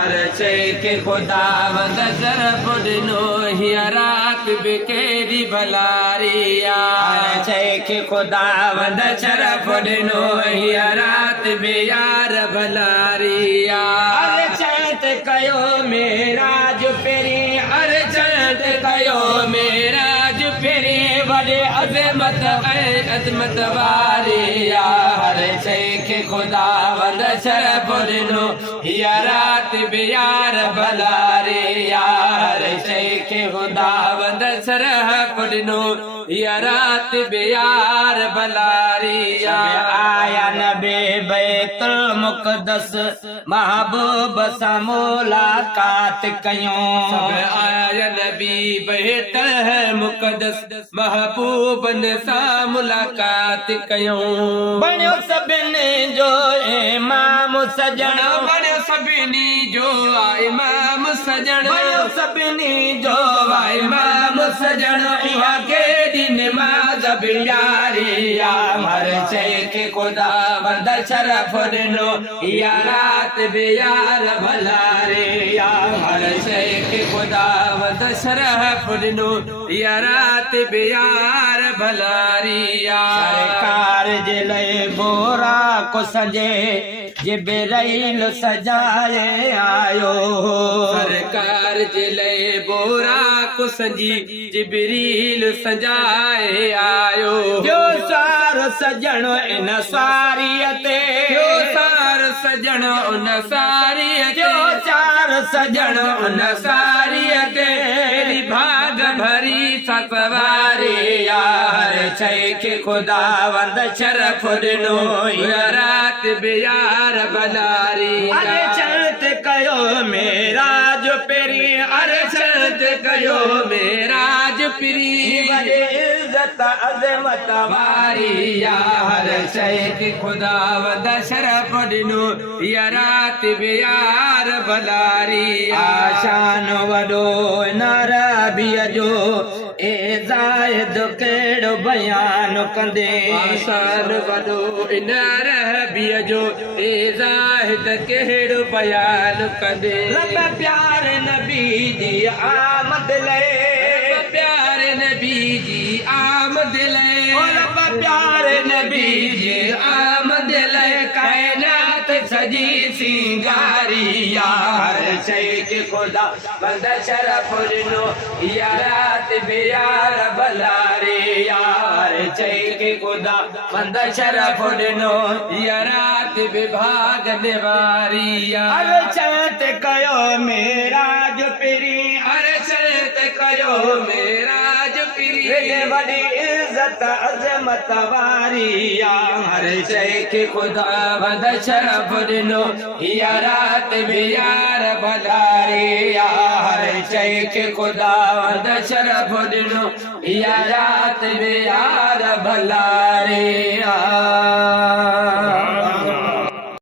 हर शेख खुदा वंद शरफ दिनो हिया रात बिकेरी भलारिया। हर शेख खुदा वंद शरफ दिनो हिया रात बेयार भलारिया। अरे चैत कयो मेरा जो पेरी, अरे चैत कयो मेरा जो पेरी बड़े अजमत अजमत वारिया। हर शेख खुदा वंद शरफ दिनो हिया रात बेयार भलारिया। हर शेख खुदा वंद शरफ दिनो हिया रात बेयार भलारिया। आया नबी बैतुल मुक़द्दस महबूब सा मुलाकात कयूं। आया नबी बैतुल मुक़द्दस महबूब सा मुलाकात कयूं। बणियो सभिनी जो इमाम सजण, बणियो सभिनी जो इमाम सजण, बणियो सभिनी जो इमाम सजण। उहा केॾी निमाज़ बियारिया। हर शेख खुदा वंद शरफ दिनो हिया रात बेयार भलारिया। हर शेख खुदा वंद शरफ दिनो हिया रात बेयार भलारिया। सरकार जे लए बोरा को सजे जिब्राइल सजाए आयो। सरकार जे लए बोरा को सजी जिब्रील सजाए आयो। जो सार सजण इन सारियते, जो सार सजण उन सारियते, जो सार सजण उन सारियते। तेरी भाग भरी ससवारिया। हर शेख खुदा वंद शरफ दिनो हिया रात बेयार भलारिया। अरे चैत कयो मेरा जो पेरी, अरे चैत कयो मेरा जो पेरी बड़े इज्जत अजमत वारिया। हर शेख खुदा वंद शरफ दिनो हिया रात बेयार भलारिया। शान वॾो नरबीअ जो ए ज़ाहिद केड़ो बयान कंदे। शान वॾो नरबीअ जो ए ज़ाहिद केड़ो बयान कंदे। रब प्यारे नबी जी आमद लए, प्यारे नबी जी आमद लए, रब प्यारे नबी जी आमद लए। कायनात सजी सिंगारिया। हर शेख खुदा वंद शरफ दिनो हिया रात बेयार भलारिया। हर शेख खुदा वंद शरफ दिनो हिया रात विभाग निवारिया। अरे चैत कयो मेरा जो पेरी, अरे चैत कयो मेरा जो पेरी बड़ी इज्जत अजमत वारिया। हर शेख खुदा वंद शरफ दिनो हिया रात बेयार भलारिया। हर शेख खुदा वंद शरफ दिनो हिया रात बेयार भलारिया।